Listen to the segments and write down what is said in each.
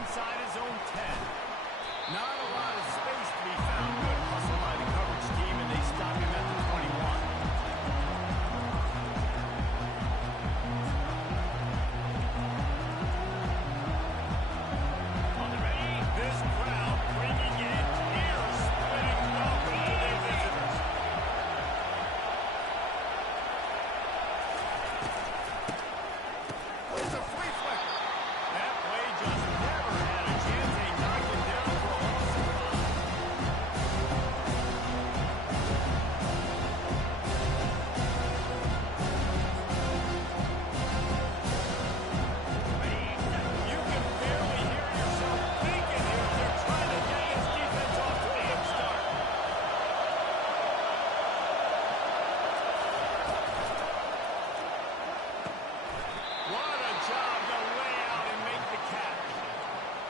inside his own 10. Not a lot of space to be found. Good hustle by the coverage team, and they stop him at the 21. This crowd bringing in ear-splitting welcome to their visitors. It's a flea flicker. That play just never had a chance. They knocked it down for a loss of 5. You can barely hear yourself thinking here as they're trying to get this defense off to a good start. What a job to lay out and make the catch.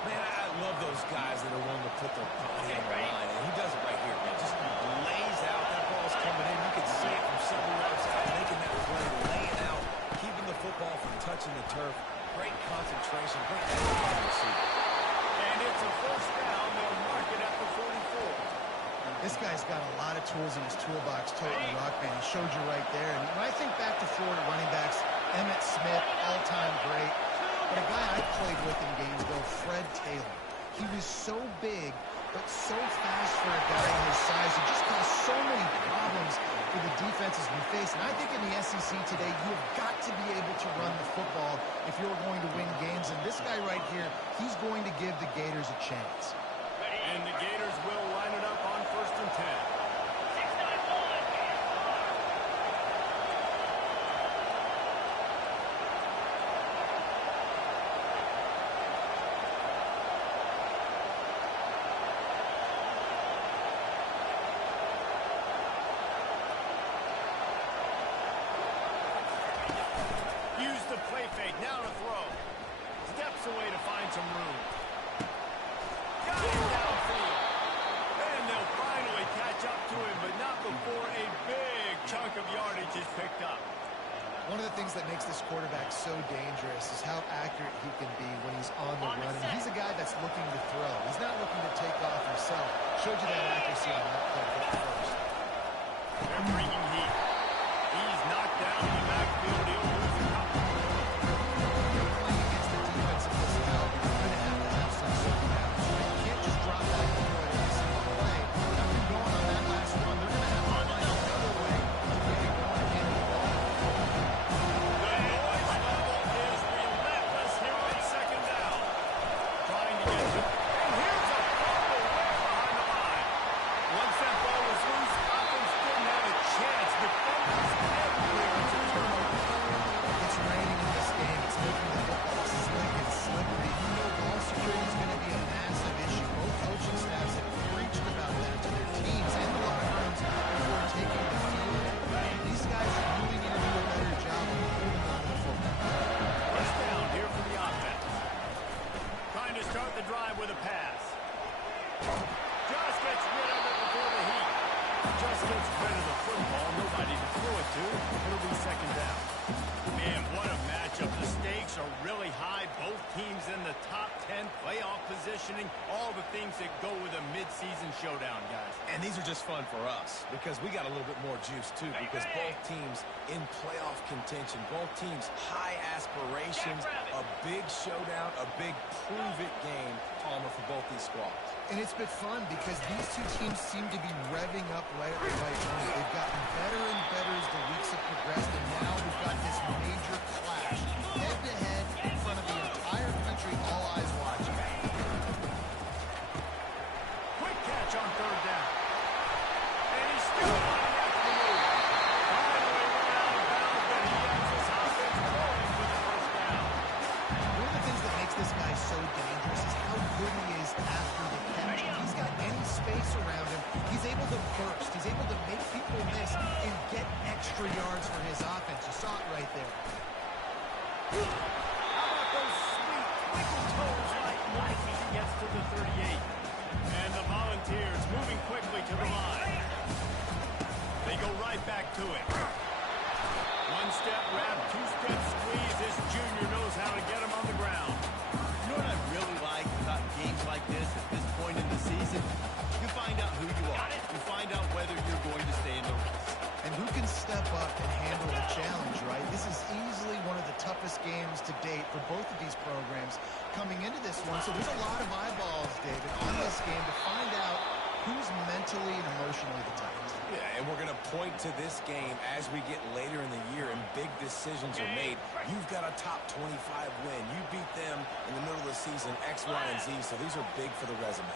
Man, I love those guys that are willing to put their body on the line. And he does it right here, man. Just lays out. That ball's coming in. You can see it from several yards out, making that play, laying out, keeping the football from touching the turf. Great concentration, great accuracy. And it's a first down. They'll mark it at the 44. This guy's got a lot of tools in his toolbox, toting the rock, man. He showed you right there. And when I think back to Florida running backs, Emmitt Smith, all-time great. But a guy I played with in Gainesville, Fred Taylor. He was so big, but so fast for a guy his size. He just caused so many problems for the defenses we face. And I think in the SEC today, you've got to be able to run the football if you're going to win games. And this guy right here, he's going to give the Gators a chance. And the Gators will line it up on 1st and 10. Use the play fake, now to throw. Steps away to find some room. Got him downfield. And they'll finally catch up to him, but not before a big chunk of yardage is picked up. One of the things that makes this quarterback so dangerous is how accurate he can be when he's on the run. And he's a guy that's looking to throw. He's not looking to take off himself. Showed you that accuracy on that play first. They're bringing heat. He's knocked down in the backfield. He'll lose a couple. Playing against the defense of this caliber, you're going to have some certain balance. You can't just drop back and throw it every single play. After going on that last run, they're going to have to find another way to get it going again in the ball. The noise level is relentless here on 2nd down. Trying to get to. And here's a fumble way behind the line. Once that ball was loose, offense didn't have a chance. Defenders everywhere. It's a turnover. It's raining in this game. It's making the football slick and slippery. You know ball security is going to be a massive issue. Both coaching staffs have preached about that to their teams and the locker rooms before taking the field. These guys really need to do a better job of holding on to the football. First down here for the offense. Trying to start the drive with a pass. Just gets rid of it before the heat. Just gets rid of the football. Nobody to throw it to. It'll be 2nd down. Man, what a matchup. The stakes are really high. Both teams in the top 10 playoff positioning. All the things that go with a midseason showdown, guys. And these are just fun for us because we got a little bit more juice, too, because both teams in playoff contention, both teams high aspirations, a big showdown, a big prove-it game, Palmer, for both these squads. And it's been fun because these two teams seem to be revving up right at the right moment. They've gotten better and better as the weeks have progressed, and now we've got this major clash, head-to-head, in front of the entire country, all eyes watching. Quick catch on 3rd down. And he's still running after the move. Finally run out of bounds, but he has his offense rolling for the 1st down. One of the things that makes this guy so dangerous is how good he is after the catch. If he's got any space around him, he's able to burst. He's able to make people miss and get extra yards for his offense. You saw it right there. How about those sweet twinkle toes like Nike? He gets to the 38. And the Volunteers moving quickly to the line. They go right back to it. One-step wrap, two-step squeeze. This junior knows how to get him on the ground. You know what I really like? one. So there's a lot of eyeballs, David, on this game to find out who's mentally and emotionally the toughest. Yeah, and we're going to point to this game as we get later in the year and big decisions are made. You've got a top 25 win. You beat them in the middle of the season, X, Y, and Z, so these are big for the resume.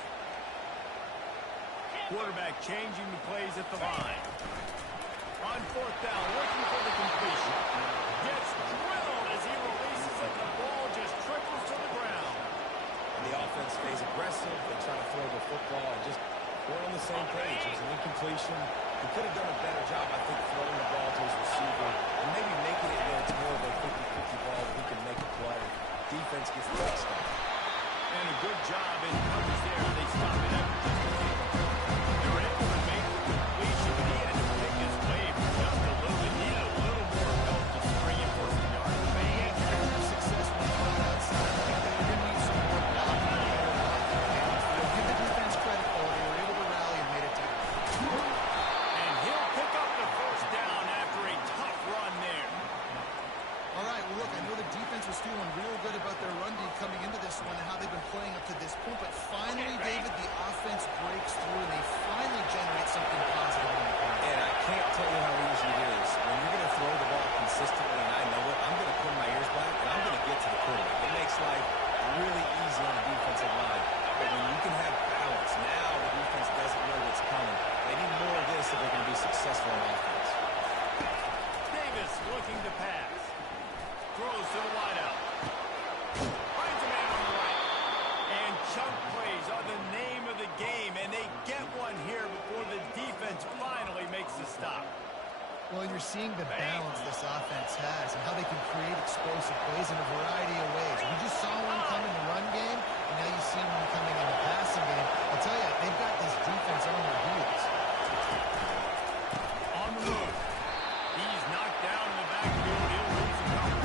Quarterback changing the plays at the line. On fourth down, looking for the completion. Gets drilled as he releases it. The ball just trickles to the ground. And the offense stays aggressive. They try to throw the football and just we're on the same page. It was an incompletion. He could have done a better job, I think, throwing the ball to his receiver and maybe making it where it's more of a 50-50 ball that he can make a play. Defense gets the touchdown. And a good job in coverage there. They stop it after just a few. They're able to make the completion, but he had to pick his way for just a little bit. He had a little more help to spring it for some yards. But he had kind of success when he got outside. I think they're going to need some more blocking there. Give the defense credit, though. They were able to rally and made it down. And he'll pick up the first down after a tough run there. All right, well, look, I know the defense was feeling real good about their run D coming into this one and how they've been playing up to this point, but finally, David, the offense breaks through and they finally generate something positive in the game. And I can't tell you how easy it is. When you're going to throw the ball consistently, and I know it, I'm going to put my ears back, and I'm going to get to the quarterback. It makes life really easy on the defensive line. But when you can have balance, now the defense doesn't know what's coming. They need more of this if they're going to be successful on offense. Davis looking to pass. Throws to the wideout. Finds a man on the right. And chunk plays are the name of the game, and they get one here before the defense finally makes the stop. Well, and you're seeing the balance this offense has and how they can create explosive plays in a variety of ways. We just saw one come in the run game, and now you see one coming in the passing game. I'll tell you, they've got this defense on their heels. On the move. He's knocked down in the backfield. He'll lose a couple.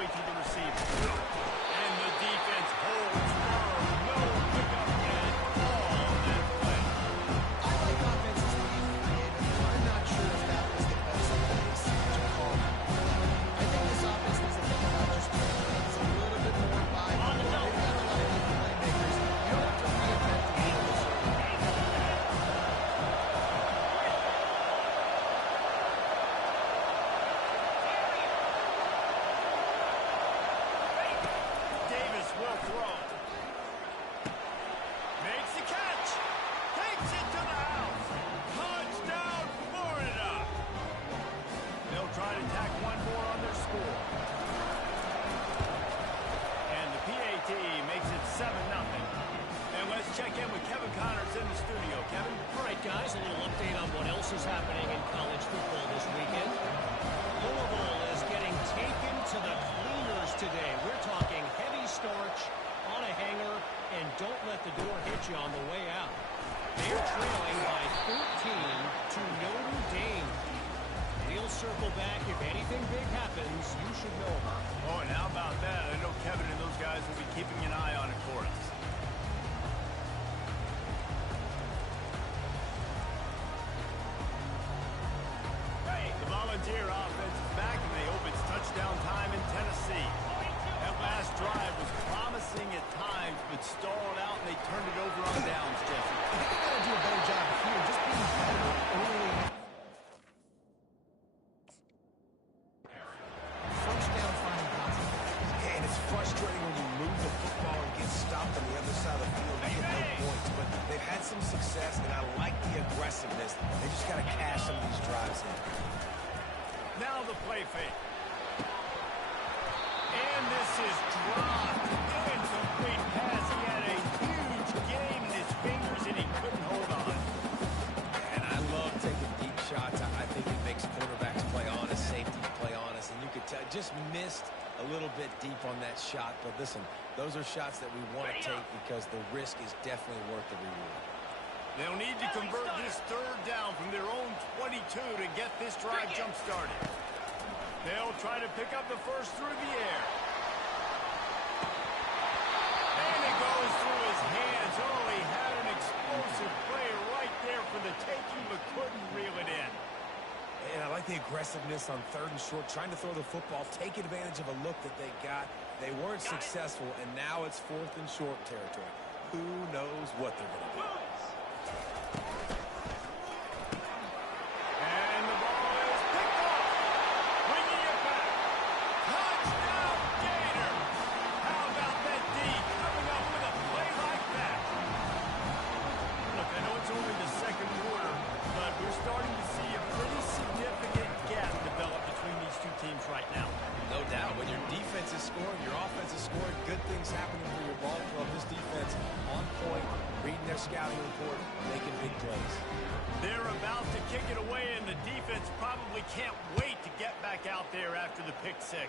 directly to the receiver. And the defense holds firm. No pickup at all on that play. I like offenses to be creative. I'm not sure if that was the best place to call it. I think this offense needs to think about just doing things a little bit more by the book. They've got a lot of good playmakers. You don't have to reinvent the wheel this early. Davis will throw. Makes the catch. Takes it to the house. Touchdown, Florida. They'll try to tack one more on their score. And the PAT makes it 7-0. And let's check in with Kevin Connors in the studio. Kevin? All right, guys, a little update on what else is happening in college football this weekend. Louisville is getting taken to the cleaners today. We're talking heavy starch on a hanger, and don't let the door hit you on the way out. They're trailing by 13 to Notre Dame. We'll circle back. If anything big happens, you should know about it. Oh, and how about that? I know Kevin and those guys will be keeping an eye on it for us. The Volunteer offense is back, and they hope it's touchdown time in Tennessee. That last drive was promising at times, but stalled out, and they turned it over on downs, Jesse. I think they got to do a better job here, just being better early. First down, finding consequences. And it's frustrating when you move the football and get stopped on the other side of the field and get no points. But they've had some success, and I like the aggressiveness. They just got to cash some of these drives in. Now the play fake. And this is dropped. Incomplete pass. He had a huge game in his fingers, and he couldn't hold on. And I love taking deep shots. I think it makes quarterbacks play honest, safeties play honest. And you could tell, just missed a little bit deep on that shot. But listen, those are shots that we want to take because the risk is definitely worth the reward. They'll need to convert this third down from their own 22 to get this drive jump-started. They'll try to pick up the first through the air. And it goes through his hands. Oh, he had an explosive play right there for the taking, but couldn't reel it in. And I like the aggressiveness on third and short, trying to throw the football, take advantage of a look that they got. They weren't successful, and now it's fourth and short territory. Who knows what they're going to do? And the ball is picked up. Bringing it back. Touchdown, Gator. How about that D coming up with a play like that? Look, I know it's only the second quarter, but we're starting to see a pretty significant gap develop between these two teams right now. No doubt. When your defense is scoring, your offense is scoring, good things happening for your ball club. This defense on point, reading their scouting report, making big plays. They're about to kick it away, and the defense probably can't wait to get back out there after the pick six.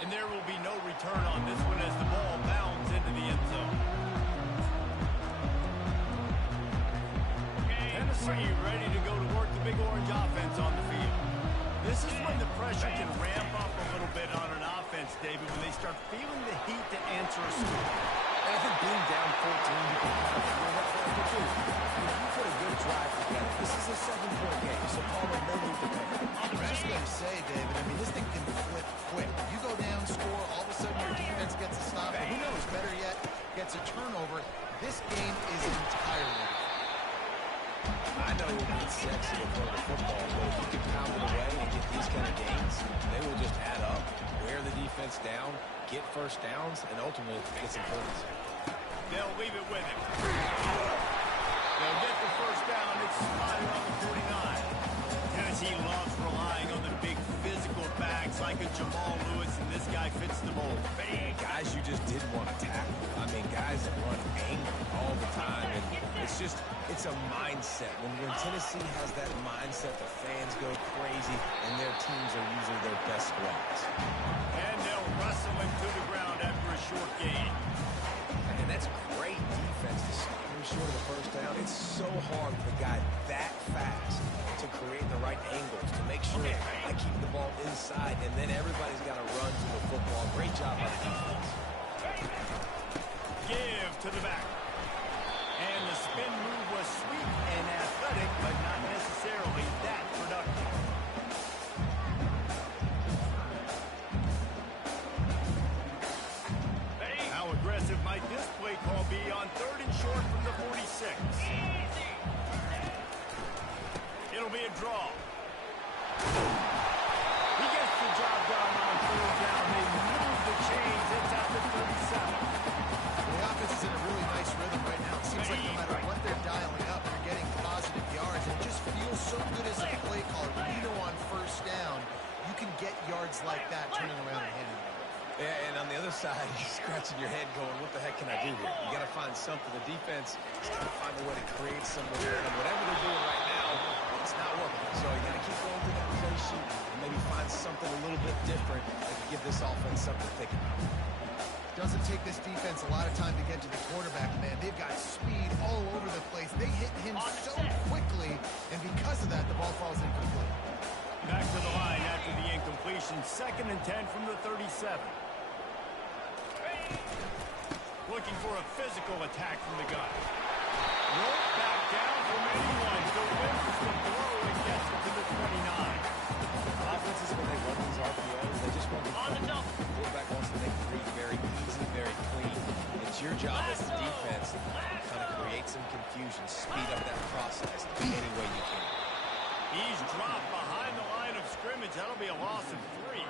And there will be no return on this one as the ball bounds into the end zone. Tennessee ready to go to work the big orange offense on the field. This is when the pressure can ramp up a little bit on an offense, David, when they start feeling the heat to answer a score. And I think being down 14, you can kind of feel that pressure too. You put a good drive together. This is a 7-point game, so Palmer, no need to panic. I was just going to say, David, I mean, this thing can flip quick. You go down, score, all of a sudden your defense gets a stop, and who knows, better yet, gets a turnover. This game is entirely different. I know it's sexy to throw the football, but if you can pound it away and get these kind of gains, they will just add up, wear the defense down, get first downs, and ultimately get some points. They'll leave it with him. They'll get the first down. It's spotted on the 49. Tennessee loves relying on the big physical backs like a Jamal Lewis, and this guy fits the mold. Man, guys you just didn't want to tackle. I mean, guys that run angry all the time, and it's a mindset. When Tennessee has that mindset, the fans go crazy, and their teams are usually their best squads. And they'll wrestle him to the ground after a short gain. And that's great defense to stop him short of the first down. It's so hard with a guy that fast to create the right angles to make sure I keep the ball inside, and then everybody's got to run to the football. Great job by the defense. Give to the back. And the spin move was sweet and athletic, but not necessarily that productive. How aggressive might this play call be on 3rd and short from the 46? It'll be a draw. He gets the job done on 4th down. They move the chains. It's at the 37. The offense is in a really nice rhythm right now. It seems like no matter what they're dialing up, they're getting positive yards. And it just feels so good as a play caller. When you know on 1st down, you can get yards like that turning around and hitting. Yeah, and on the other side, you're scratching your head going, what the heck can I do here? You got to find something. The defense is trying to find a way to create some momentum. Whatever they're doing right now, it's not working. So you got to keep going through that play sheet and maybe find something a little bit different that can give this offense something to think about. Doesn't take this defense a lot of time to get to the quarterback, man. They've got speed all over the place. They hit him so quickly, and because of that, the ball falls incomplete. Back to the line after the incompletion. 2nd and 10 from the 37. Looking for a physical attack from the gun. Won't back down from anyone. Delivers the blow and gets it to the 29. Offenses, when they run these RPOs, they just want the quarterback wants to make the read very easy, very clean. It's your job as a defense to kind of create some confusion, speed up that process any way you can. He's dropped behind the line of scrimmage. That'll be a loss of 3.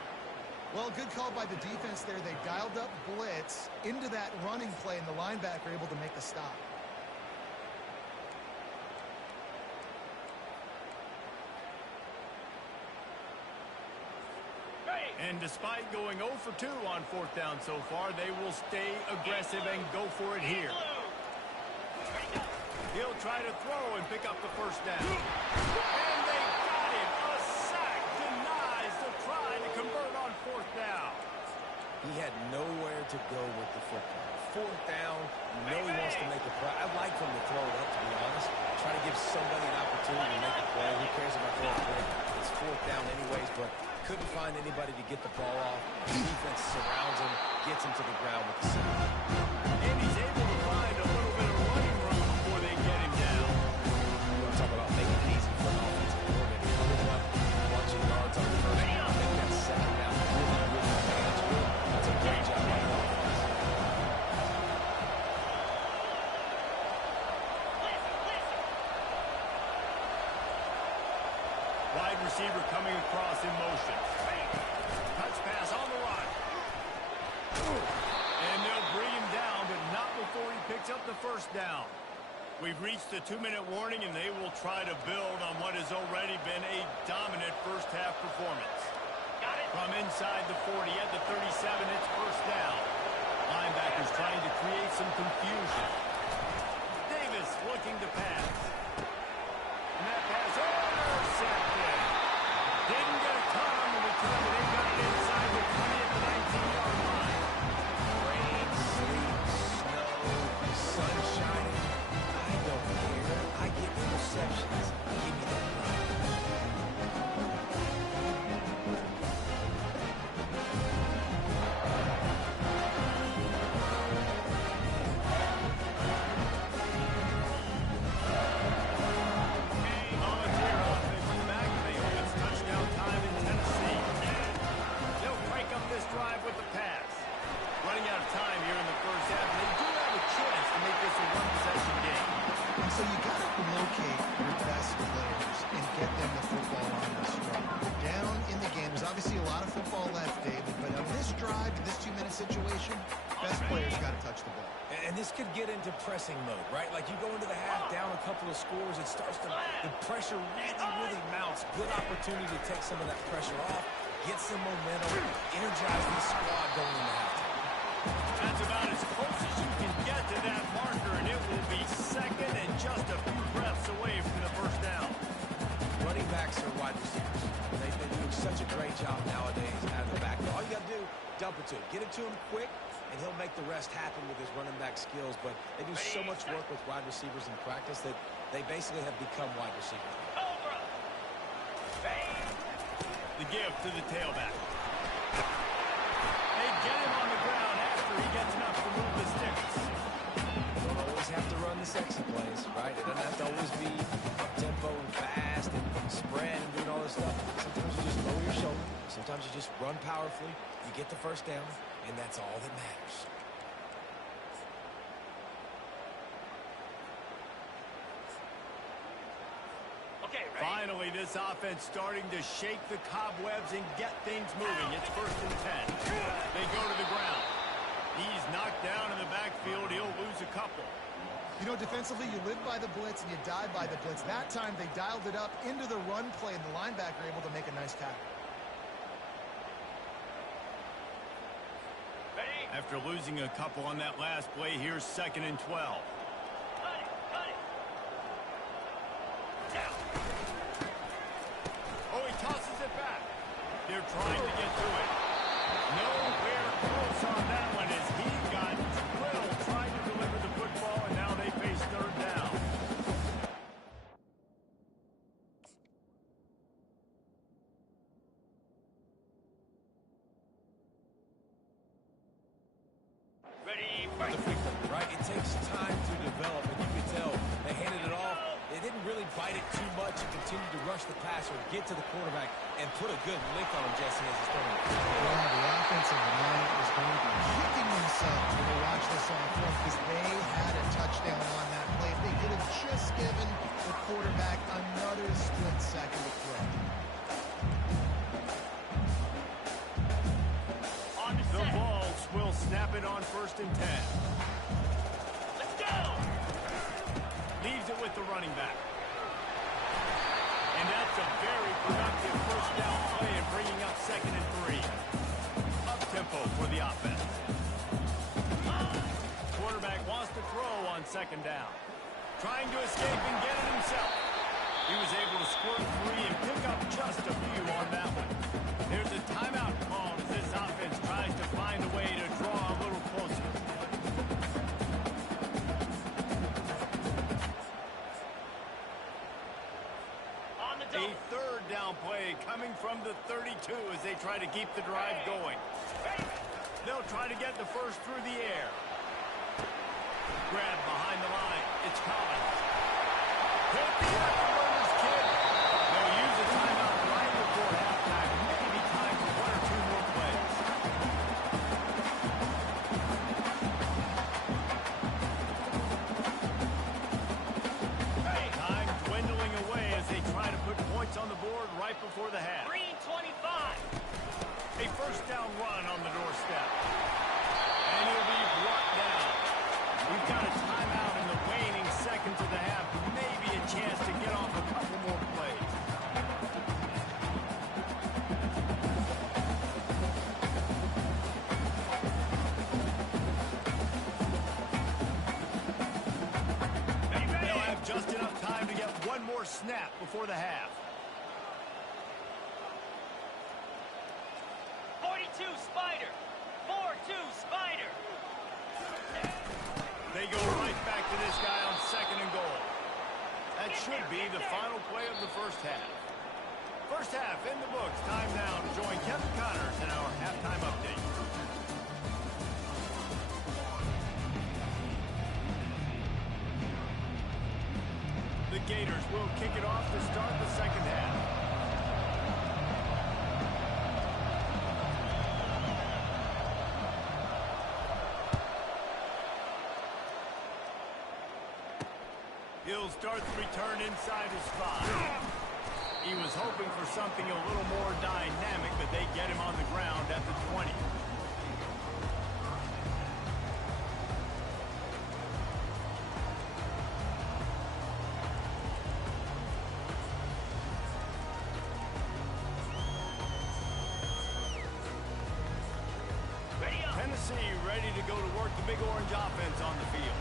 Well, good call by the defense there. They dialed up blitz into that running play, and the linebacker able to make the stop. And despite going 0 for 2 on 4th down so far, they will stay aggressive and go for it here. He'll try to throw and pick up the 1st down. And they got him. A sack denies the try to convert on 4th down. He had nowhere to go with the football. 4th down, you know he wants to make a play. I'd like for him to throw it up, to be honest. Try to give somebody an opportunity to make a play. Who cares about throwing a play? It's 4th down anyways, but couldn't find anybody to get the ball off. The defense surrounds him, gets him to the ground with the center. And he's able to find a little bit of running room before they get him down. You want to talk about making it easy for an offensive coordinator. Putting up a bunch of yards on the 1st down. Make that 2nd down really manageable. That's a great job by the offense. Wide receiver coming across in motion. Touch pass on the run. And they'll bring him down, but not before he picks up the 1st down. We've reached the 2-minute warning, and they will try to build on what has already been a dominant first-half performance. From inside the 40 at the 37, it's 1st down. Linebackers trying to create some confusion. Davis looking to pass. And that pass intercepted. Didn't get a ton on the return, but they got it inside the 20 at the 19-yard line. Rain, sleet, snow, sun shining. I don't care. I get interceptions. Give me that run. Volunteer offensive back. They hope it's touchdown time in Tennessee. They'll crank up this drive with the pass. Running out of time here in the 1st half. They do have a chance to make this a one-possession game. So you got to locate your best players and get them the football on this drive. You're down in the game. There's obviously a lot of football left, David, but on this drive, in this 2-minute situation, best players got to touch the ball. And this could get into pressing mode, right? Like you go into the half down a couple of scores, it starts to, the pressure really mounts. Good opportunity to take some of that pressure off, get some momentum, energize the squad going into halftime. That's about as close as you can get to that marker, and it will be 2nd and just a few breaths away from the 1st down. Running backs are wide receivers. They've been doing such a great job nowadays out of the backfield. All you got to do, dump it to him. Get it to him quick, and he'll make the rest happen with his running back skills. But they do so much work with wide receivers in practice that they basically have become wide receivers. The give to the tailback. They get him on the ground after he gets enough to move the sticks. Don't always have to run the sexy plays, right? It doesn't have to always be up-tempo and fast and spread and doing all this stuff. Sometimes you just lower your shoulder. Sometimes you just run powerfully. You get the first down, and that's all that matters. Finally, this offense starting to shake the cobwebs and get things moving. It's 1st and 10. They go to the ground. He's knocked down in the backfield. He'll lose a couple. You know, defensively, you live by the blitz and you die by the blitz. That time, they dialed it up into the run play, and the linebacker able to make a nice tackle. After losing a couple on that last play, here's 2nd and 12. Oh, he tosses it back. They're trying to get to it. Nowhere close on that one as he got drilled trying to deliver the football, and now they face 3rd down. The frequent, right? It takes time to develop, and you can tell they handed it off. They didn't really bite it too much and continue to rush the passer, get to the quarterback, and put a good lick on him, Jesse, as he's throwing it. Well, the offensive line is going to be kicking themselves when they watch this on film because they had a touchdown on that play. If they could have just given the quarterback another split second to throw. The Vols will snap it on 1st and 10. Let's go! Leaves it with the running back. And that's a very productive 1st down play and bringing up 2nd and 3. Up-tempo for the offense. Quarterback wants to throw on 2nd down. Trying to escape and get it himself. He was able to squirt free and pick up just a few on that one. There's a timeout called as this offense tries to find a way to draw a little closer. A 3rd down play coming from the 32 as they try to keep the drive going. They'll try to get the first through the air. Grab behind the line. It's Collins. Hit the afterburners, kid. They'll use a timeout right before halftime. Maybe time for 1 or 2 more plays. Time dwindling away as they try to put points on the board right before the half. 3:25. A 1st down run on the doorstep. And he'll be brought down. We've got a timeout in the waning seconds of the half. Maybe a chance to get off a couple more plays. They'll have just enough time to get one more snap before the half. 42 Spider. 4-2 Spider. They go right back to this guy on 2nd and goal. That should be the final play of the 1st half. 1st half in the books. Time now to join Kevin Connors in our halftime update. The Gators will kick it off to start the 2nd half. He'll start the return inside his 5. He was hoping for something a little more dynamic, but they get him on the ground at the 20. Tennessee ready to go to work the Big Orange offense on the field.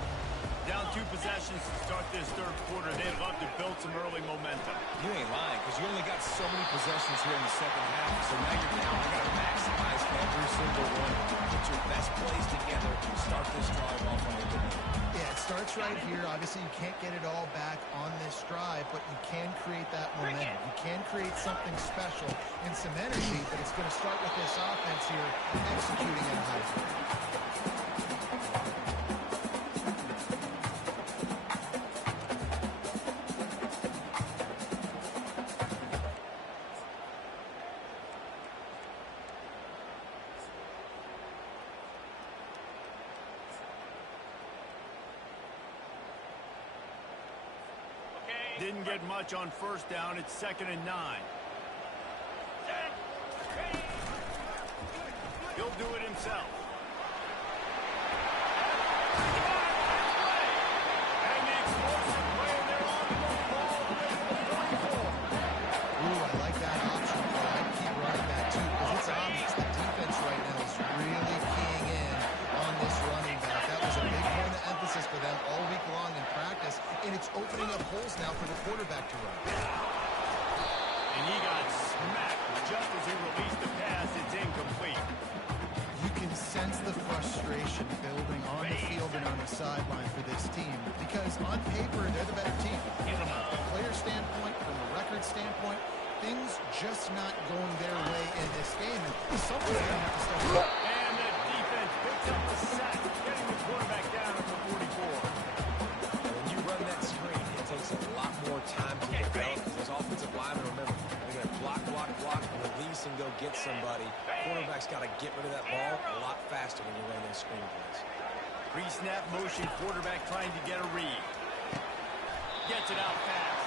Down 2 possessions to start this third quarter. They'd love to build some early momentum. You ain't lying, because you only got so many possessions here in the second half. So now you're down. You got to maximize every single one. Put your best plays together to start this drive off on a good note. Yeah, it starts right here. Obviously, you can't get it all back on this drive, but you can create that momentum. You can create something special and some energy, but it's going to start with this offense here executing at a high rate. Didn't get much on first down. It's 2nd and 9. He'll do it himself. And the explosive play there on the ball. Ooh, I like that option. I'd keep running that too, because it's obvious the defense right now is really keying in on this running back. That was a big point of emphasis for them all week long in practice, and it's opening up holes now for the quarterback to run. And he got smacked just as he released the pass. It's incomplete. You can sense the frustration building on the field and on the sideline for this team, because on paper, they're the better team. From a player standpoint, from a record standpoint, things just not going their way in this game. And someone's going to have to step up. And the defense picks up the sack, getting the quarterback down at the 44. When you run that screen, it takes a lot more time to develop, because those offensive linemen, remember, they're going to block, release, and go get somebody. Quarterback's got to get rid of that ball a lot faster when you run those screen plays. Pre-snap motion, quarterback trying to get a read. Gets it out fast.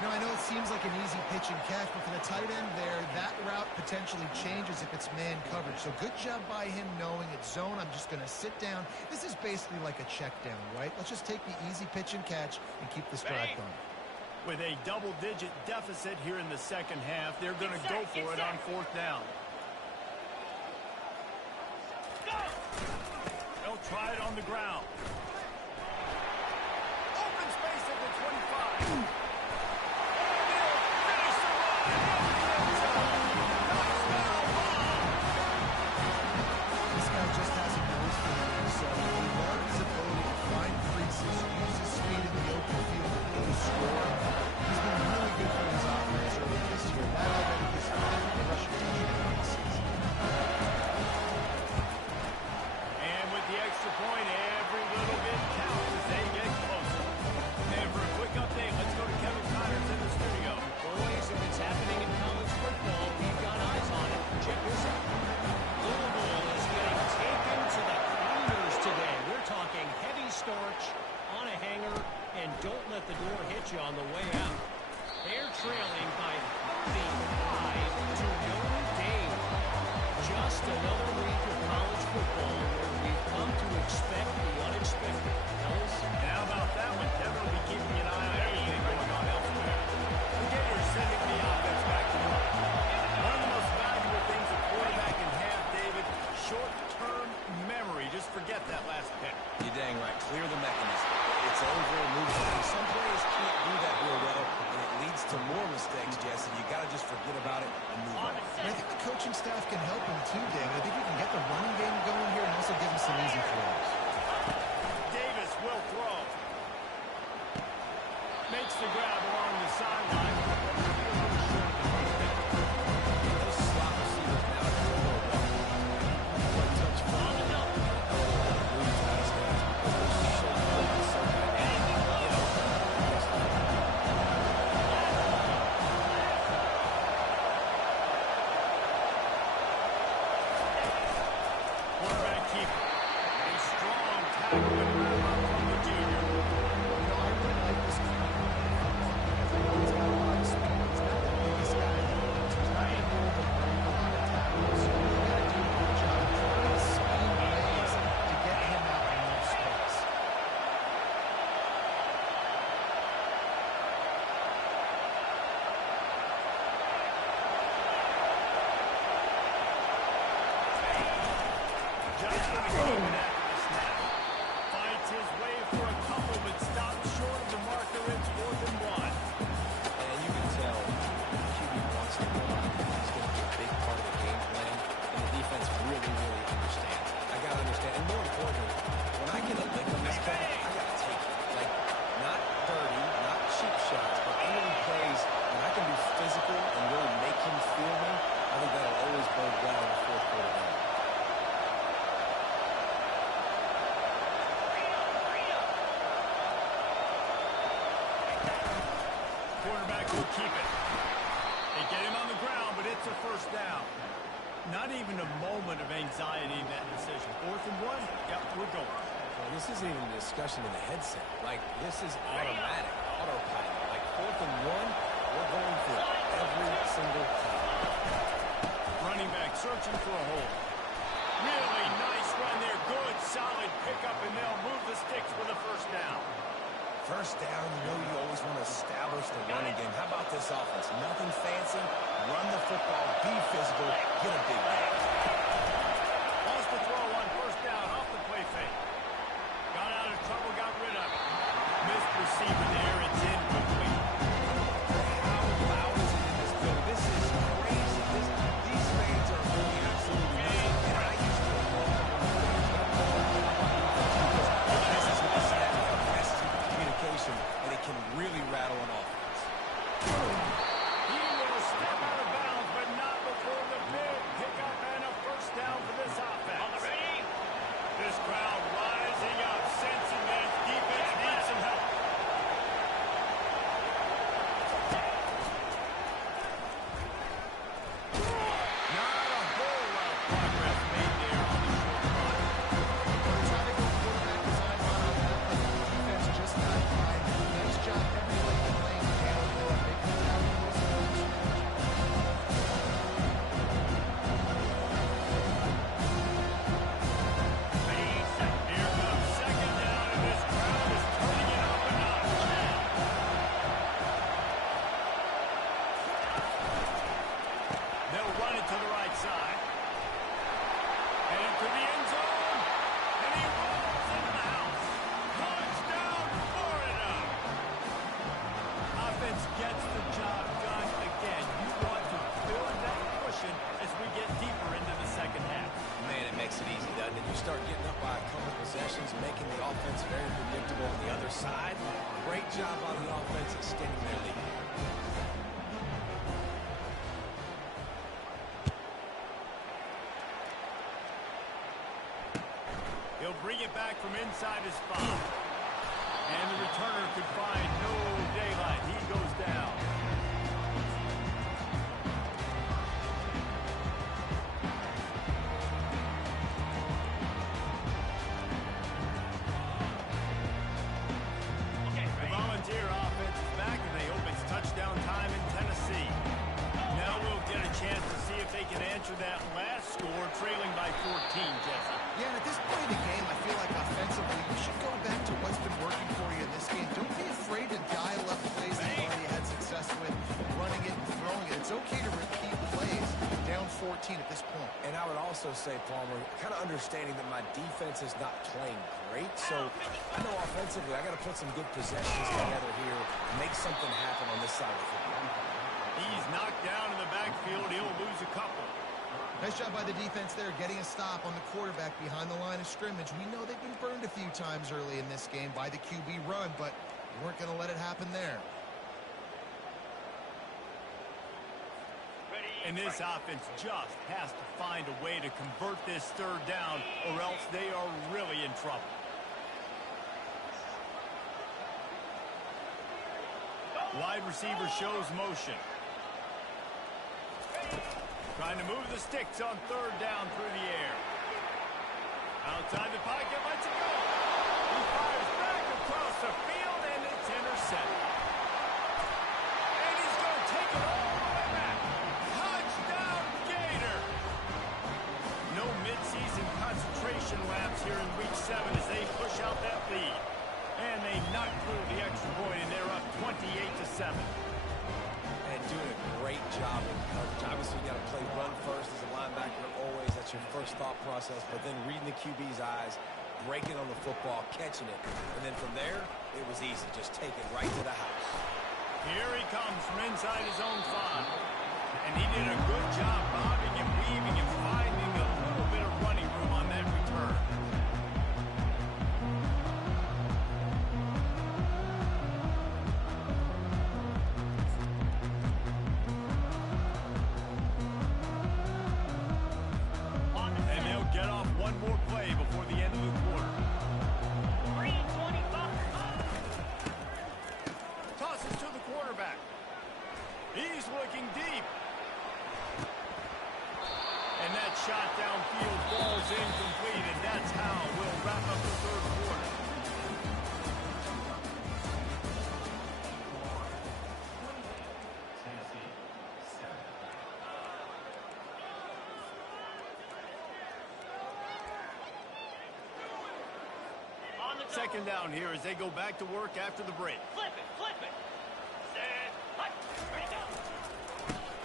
You know, I know it seems like an easy pitch and catch, but for the tight end there, that route potentially changes if it's man coverage. So good job by him knowing it's zone. I'm just going to sit down. This is basically like a check down, right? Let's just take the easy pitch and catch and keep this drive going. With a double-digit deficit here in the second half, they're going to go for it on 4th down. They'll try it on the ground. Open space at the 25. This guy just has a nose for him, so we love his ability to find creases, use his speed in the open field to score. He's been really good for his offense early this year. That already is a different rushing touchdown this season. And with the extra point, every little bit counts as they get closer. And for a quick update, let's go to Kevin Connors in the studio. Boys, if it's happening in college football, we've got eyes on it. Check this out. Louisville is getting taken to the cleaners today. We're talking heavy starch on a hanger, and don't let the door hit you on the way out. They're trailing by 35 to Notre Dame. Just another week of college football where we've come to expect the unexpected. Fellas, And how about that one? Kevin will be keeping an eye on everything going on elsewhere. The Gators sending the offense back to work. One of the most valuable things a quarterback can have, David, short-term memory. Just forget that last pick. You're dang right. Clear the mechanism. It's over and move on. Some players can't do that real well, and it leads to more mistakes, Jesse. You got to just forget about it and move on. And I think the coaching staff can help him too, David. I think we can get the running game going here and also give him some easy throws. Davis will throw. Makes the grab along the sideline. Those slot receivers now are going to go one touch on the double. Move these guys because they're so good, so dynamic. Quarterback keeper. A strong tackle and grab up from the junior. You know, I really like this kid. Because I know he's got a lot of speed. He's not the biggest guy in the world. So he's not going to be able to break a lot of tackles. So you got to do a good job trying to scheme ways to get him out in more space. Just going to keep it after the snap. Fights his way for a quarterback will keep it. They get him on the ground, but it's a first down. Not even a moment of anxiety in that decision. 4th and 1, yep, we're going. Well, this isn't even a discussion in the headset. Like, this is automatic, autopilot. Like, 4th and 1, we're going for it every single time. Running back searching for a hole. Really nice run there. Good, solid pickup, and they'll move the sticks for the first down. First down, you know you always want to establish the running game. How about this offense? Nothing fancy. Run the football, be physical, get a big gain. Lost the throw on first down off the play fake. Got out of trouble, got rid of it. Missed receiver there. It's incomplete. How loud is it in this building? This is crazy. These fans are really absolutely nuts. And I used to love because this is what the snap messes with the communication, and it can really rattle an offense. He will step out of bounds, but not before the big pickup and a first down for this offense. On the ready. This crowd rising up, sensing that its defense needs some help. Not a whole lot of progress made there on the short run. They're trying to go quarterback design run on that, but the defense just not fine. Nice job everybody playing down and making it out of this scrimmage. Here comes second down, and this crowd is turning it up a notch. They'll run it to the right side. Headed to the end zone. And he rolls into the house. Touchdown, Florida. Offense gets the job done again. You want to build that cushion as we get deeper into the second half. Man, it makes it easy, doesn't it? You start getting up by a couple possessions, making the offense very predictable on the other side. Great job on the offense extending their lead. He'll bring it back from inside his 5. And the returner could find no daylight. He goes down. Okay, The ready. Volunteer offense is back, and they hope it's touchdown time in Tennessee. Now we'll get a chance to see if they can answer that last score, trailing by 14, Jesse. Yeah, and at this point in the game, I feel like offensively, you should go back to what's been working for you in this game. Don't be afraid to dial up the plays that you've already had success with, running it and throwing it. It's okay to repeat plays down 14 at this point. And I would also say, Palmer, kind of understanding that my defense is not playing great. So I know offensively I got to put some good possessions together here, make something happen on this side of the football. He's knocked down in the backfield. He'll lose a couple. Nice job by the defense there, getting a stop on the quarterback behind the line of scrimmage. We know they've been burned a few times early in this game by the QB run, but we weren't going to let it happen there. And this offense just has to find a way to convert this third down, or else they are really in trouble. Wide receiver shows motion. Trying to move the sticks on third down through the air. Outside the pocket, lets it go. He fires back across the field, and it's intercepted. And he's going to take it all the way back. Touchdown, Gator! No midseason concentration laps here in Week 7 as they push out that lead. And they knock through the extra point, and they're up 28-7. And doing a great job in coverage. Obviously, you got to play run first as a linebacker always. That's your first thought process. But then reading the QB's eyes, breaking on the football, catching it. And then from there, it was easy. Just take it right to the house. Here he comes from inside his own 5. And he did a good job bobbing and weaving and finding a little bit of running room on that return. And they'll get off one more play before the end of the quarter. 3:25. Tosses to the quarterback. He's looking deep. And that shot downfield falls incomplete, and that's how we'll wrap up the third quarter. Second down here as they go back to work after the break. Flip it, flip it. Set, hut. Ready, go.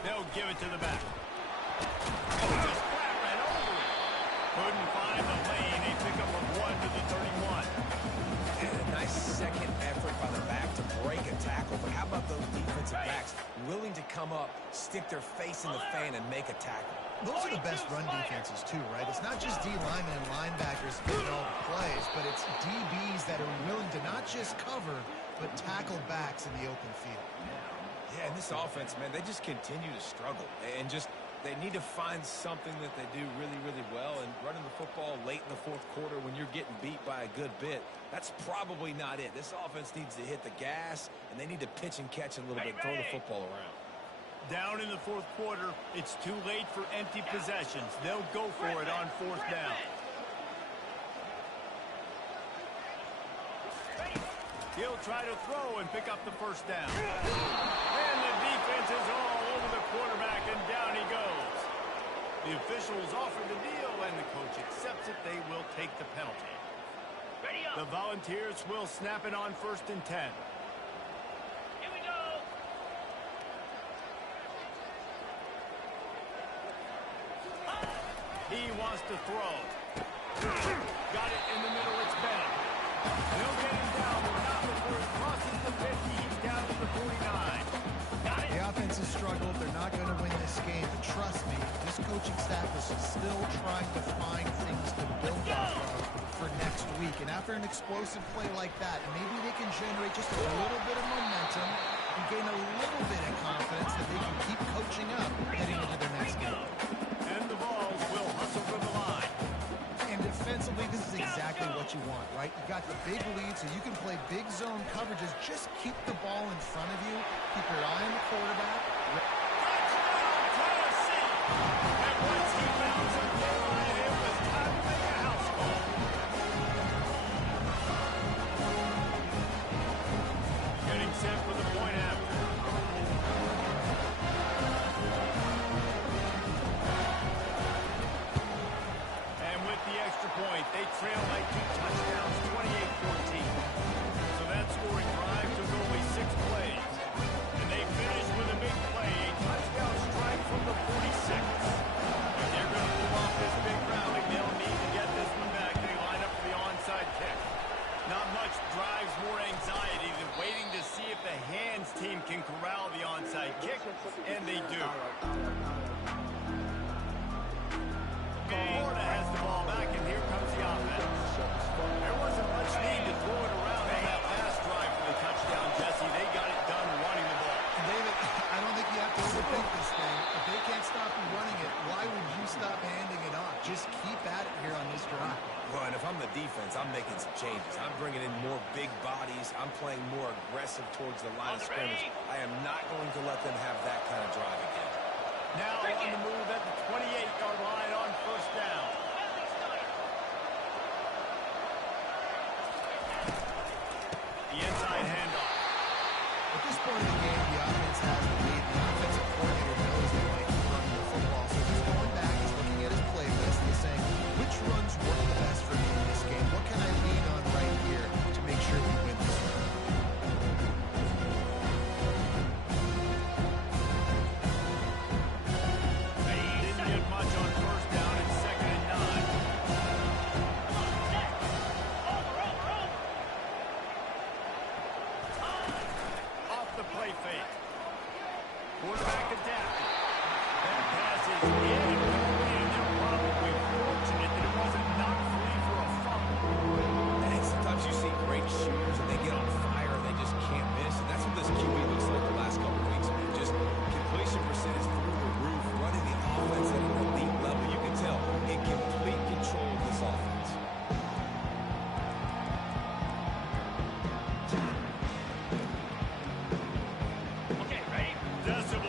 They'll give it to the back. Oh, just flat ran over it. Couldn't find the lane. A pickup of 1 to the 31. And a nice second effort by the back to break a tackle. But how about those defensive backs willing to come up, stick their face in the fan, and make a tackle? Those are the best run defenses, too, right? It's not just D linemen and linebackers getting all the plays, but it's DBs that are willing to not just cover, but tackle backs in the open field. Yeah, and this offense, man, they just continue to struggle. And just they need to find something that they do really, really well. And running the football late in the fourth quarter when you're getting beat by a good bit, that's probably not it. This offense needs to hit the gas, and they need to pitch and catch a little bit, throw the football around. Down in the fourth quarter, it's too late for empty possessions. They'll go for it on fourth down. He'll try to throw and pick up the first down. And the defense is all over the quarterback, and down he goes. The officials offer the deal, and the coach accepts it. They will take the penalty. The Volunteers will snap it on 1st and 10. Here we go. He wants to throw. Got it in the middle. It's Bennett. They'll get him down, but not before he crosses the 50. He's down to the 49. Got it. The offense has struggled. They're not going to win this game, but trust me, this coaching staff is still trying to find things to build off of for next week. And after an explosive play like that, maybe they can generate just a little bit of momentum and gain a little bit of confidence that they can keep coaching up heading into their next game. And the Vols will hustle from the line. And defensively, this is exactly what you want, right? You got the big lead, so you can play big zone coverages. Just keep the ball in front of you. Keep your eye on the quarterback. Tennessee! And once he bounds up the line, it was time to make a house call. Getting set for the point after. And with the extra point, they trail by 2 touchdowns, 28-14. So that scoring drive took only 6 plays. And they finished with a big play, a touchdown strike from the 46. If they're going to pull off this big rally, they'll need to get this one back. They line up for the onside kick. Not much drives more anxiety than waiting to see if the hands team can corral the onside kick, and they do. Florida has the ball back, and here comes the offense. There wasn't much need to throw it around on that last drive for the touchdown, Jesse. They got it done running the ball. David, I don't think you have to overthink this thing. If they can't stop you running it, why would you stop handing it off? Just keep at it here on this drive. Well, and if I'm the defense, I'm making some changes. I'm bringing in more big bodies. I'm playing more aggressive towards the line of scrimmage. I am not going to let them have that kind of drive again. Now on the move at the 28-yard line on first down. The inside handoff. At this point in the game, the offense has the lead. The offensive coordinator knows they might keep running the football. So he's going back, he's looking at his play list, and he's saying, which runs work the best for me in this game? What can I lean on right here to make sure we win this one? Didn't get much on first down. It's 2nd and 9. Off the play fake. Quarterback adapted. That pass is incomplete, and they're probably fortunate that it wasn't knocked free for a fumble. And sometimes you see great shooters and they get on fire and they just can't miss. And that's what this QB looks like the last couple of weeks. Just completion percentage through the roof, running the offense at an elite level. You can tell in complete control of this offense. Okay, ready? Decibel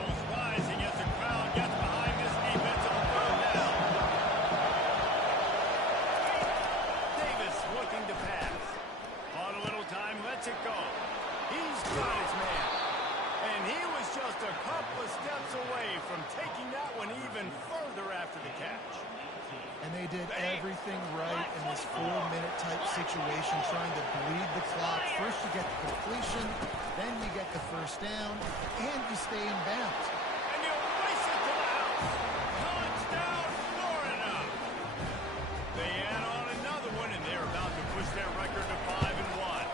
just a couple of steps away from taking that one even further after the catch. And they did everything right in this 4-minute type situation, trying to bleed the clock. First you get the completion, then you get the first down, and you stay in bounds. And you race it to the house. Touchdown, Florida. They add on another one, and they're about to push their record to 5-1.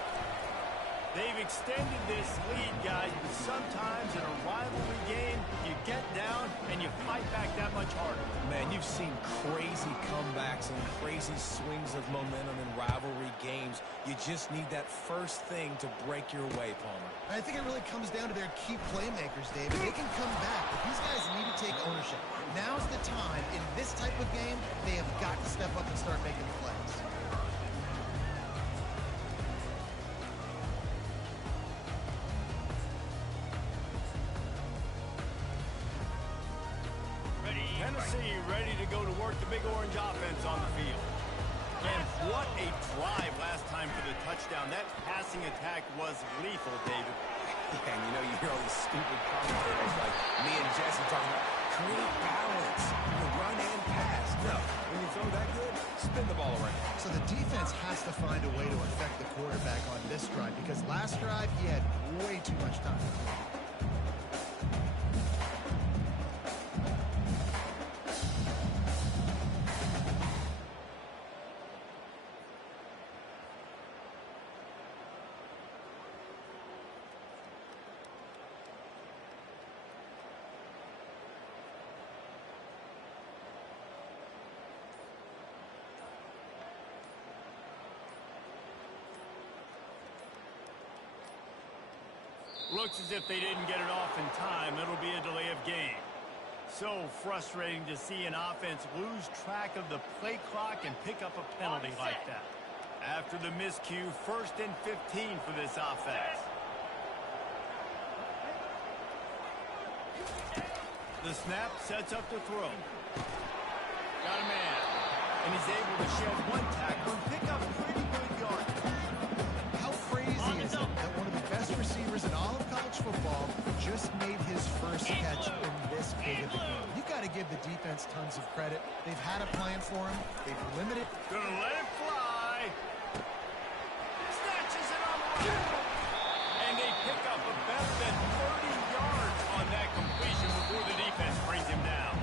They've extended this lead, guys, but sometimes in a rivalry game, you get down and you fight back that much harder. Man, you've seen crazy comebacks and crazy swings of momentum in rivalry games. You just need that first thing to break your way, Palmer. I think it really comes down to their key playmakers, David. They can come back, but these guys need to take ownership. Now's the time. In this type of game, they have got to step up and start making plays. Tennessee ready to go to work the big orange offense on the field. And what a drive last time for the touchdown. That passing attack was lethal, David. Yeah, and you know, you hear all these stupid commentators like me and Jesse talking about create balance, run and pass. No, when you throw that good, spin the ball around. So the defense has to find a way to affect the quarterback on this drive, because last drive he had way too much time. Looks as if they didn't get it off in time. It'll be a delay of game. So frustrating to see an offense lose track of the play clock and pick up a penalty like that. After the miscue, 1st and 15 for this offense. The snap sets up the throw. Got a man. And he's able to shed one tackle and pick up pretty good yards. How crazy is it that one of the best receivers in all of college football just made his first catch in this big of a game? You've got to give the defense tons of credit. They've had a plan for him. They've limited. Gonna let it fly. Snatches it on the right. And they pick up a better than 30 yards on that completion before the defense brings him down.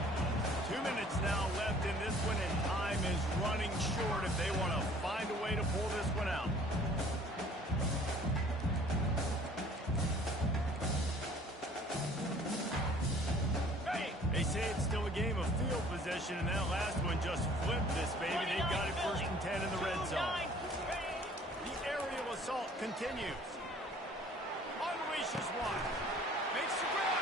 2 minutes now left in this one, and time is running short if they want to find a way to pull this one out. They say it's still a game of field possession, and that last one just flipped this baby. They've got it 1st and 10 in the red zone. The aerial assault continues. Unleashes one. Makes the grab.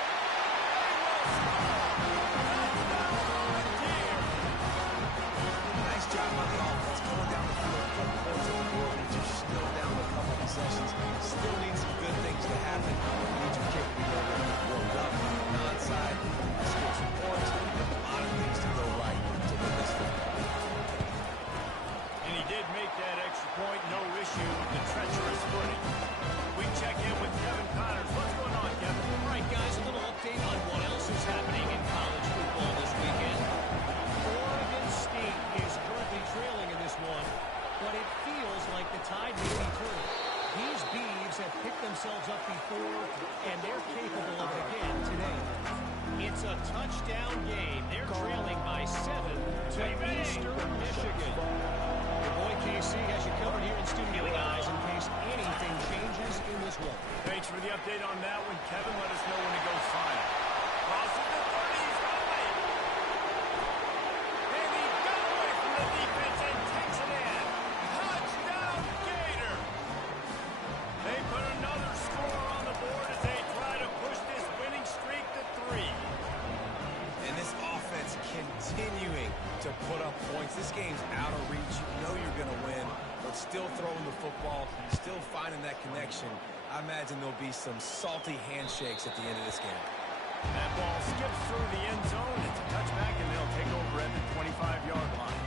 Nice job on the offense going down the field, putting points on the board, but you're still down a couple possessions. Still need some good things to happen. Need your kick to be warmed up, onside, score some points, a lot of things to go right to win this football. And he did make that extra point. No issue with the treacherous footing. We check in with Kevin Connors. What's going on, Kevin? All right, guys, a little update on what else is happening in college football this weekend. Oregon State is currently trailing in this one, but it feels like the tide may be turning. These Beavs have picked themselves up before, and they're capable of it again today. It's a touchdown game. They're trailing by 7 to Eastern Michigan. Your boy KC has you covered here in studio, guys, in case anything changes in this one. Thanks for the update on that one, Kevin. Let us know when it goes final. Crosses the 30. He's got away. And he got away from the defense and takes it in. Touchdown, Gator. They put another score on the board as they try to push this winning streak to 3. And this offense continuing to put up points. This game's out of reach. You know you're going to win, but still throwing the football, still finding that connection. I imagine there'll be some salty handshakes at the end of this game. That ball skips through the end zone. It's a touchback, and they'll take over at the 25-yard line.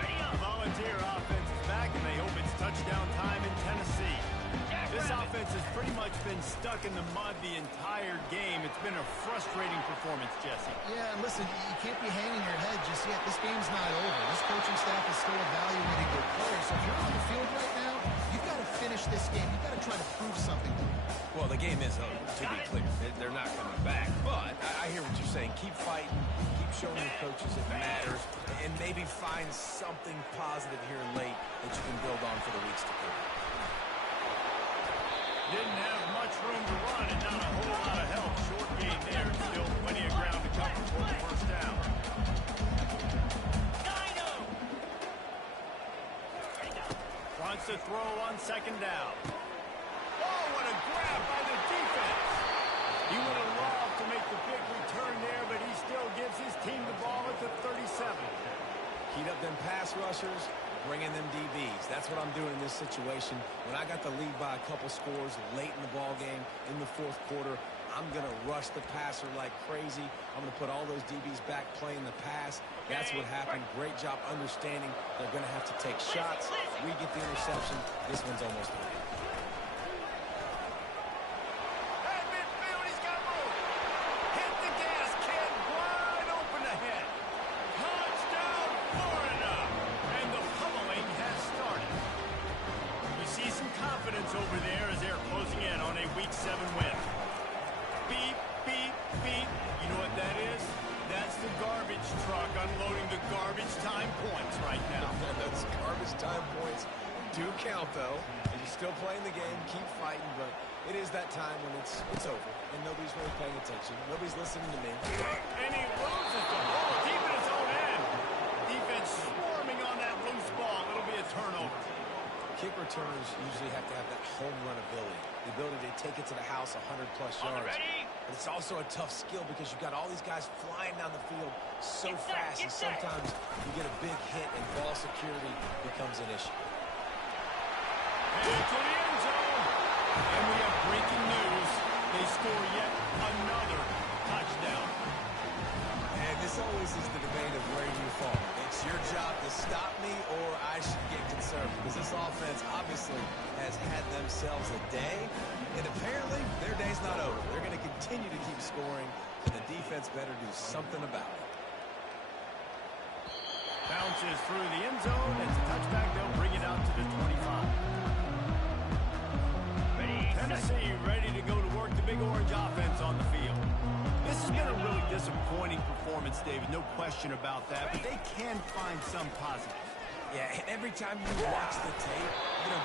The Volunteer offense is back, and they hope it's touchdown time in Tennessee. This offense has pretty much been stuck in the mud the entire game. It's been a frustrating performance, Jesse. Yeah, and listen, you can't be hanging your head just yet. This game's not over. This coaching staff is still evaluating their players. So if you're on the field right now, you've got to finish this game. You've got to try to prove something to them. Well, the game is over, to be clear. They're not coming back. But I hear what you're saying. Keep fighting. Keep showing your coaches it matters. And maybe find something positive here late that you can build on for the weeks to come. Didn't have much room to run and not a whole lot of help. Short gain there. Still plenty of ground to cover for the first down. Wants to throw on second down. Oh, what a grab by the defense. He would have loved to make the big return there, but he still gives his team the ball at the 37. Heat up them pass rushers, bring in them DBs. That's what I'm doing in this situation. When I got the lead by a couple scores late in the ball game in the fourth quarter, I'm going to rush the passer like crazy. I'm going to put all those DBs back playing the pass. That's what happened. Great job understanding they're going to have to take shots. We get the interception. This one's almost over. Hey, midfield, he's got more. Hit the gas, kid. Wide open ahead. Touchdown, Florida. And the pummeling has started. You see some confidence over there as they're closing in on a Week 7 win. Beep, beep, beep. You know what that is? That's the garbage truck unloading the garbage time points right now. Those garbage time points do count, though. And you're still playing the game, keep fighting, but it is that time when it's over, and nobody's really paying attention. Nobody's listening to me. And he loses the ball deep in his own end. Defense swarming on that loose ball. It'll be a turnover. Kick returners usually have to have that home run ability, the ability to take it to the house 100-plus yards. But it's also a tough skill because you've got all these guys flying down the field so fast, and sometimes you get a big hit and ball security becomes an issue. And to the end zone. And we have breaking news. They score yet another touchdown. And this always is the debate of where you fall. It's your job to stop me, or I should get concerned, because this offense obviously has had themselves a day, and apparently their day's not over. They're going to continue to keep scoring, and the defense better do something about it. Bounces through the end zone. It's a touchback. They'll bring it out to the 25. Tennessee ready to go to work. The big orange offense on the field. This has been a really disappointing performance, David. No question about that. But they can find some positive. Yeah, and every time you watch the tape,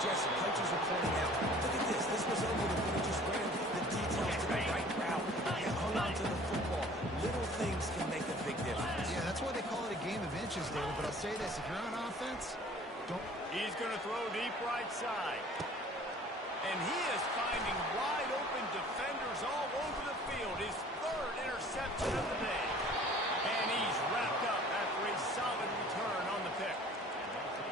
Jesse, coaches are pointing out, look at this. This was over the we just ran the details to the right route. And hung on to the football. Little things can make a big difference. Yeah, that's why they call it a game of inches, David. But I'll say this, if you're on offense, don't... He's going to throw deep right side. And he is finding wide open defenders all over the field. His third interception of the day. And he's wrapped up after a solid return on the pick.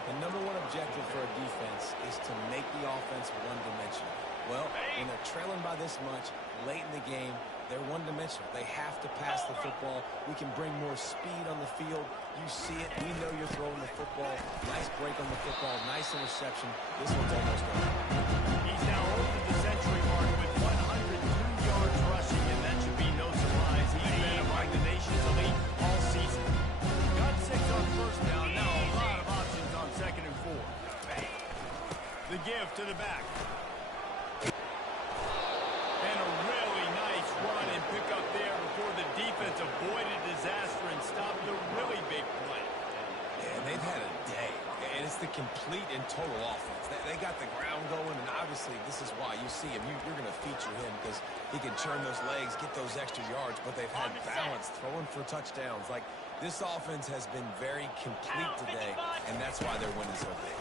The number one objective for a defense is to make the offense one-dimensional. Well, when they're trailing by this much late in the game, they're one-dimensional. They have to pass the football. We can bring more speed on the field. You see it. We know you're throwing the football. Nice break on the football. Nice interception. This one's almost over. He's now over the century mark with 102 yards rushing, and that should be no surprise. He's been among the nation's elite all season. Got 6 on first down. Now a lot of options on second and 4. The give to the back. And a really nice run and pick up there before the defense avoided disaster and stopped the really big play. Yeah, they've had a day. And it's the complete and total offense. They got the ground going, and obviously this is why you see him. You're going to feature him because he can churn those legs, get those extra yards, but they've had balance, throwing for touchdowns. Like, this offense has been very complete today, and that's why their win is so big.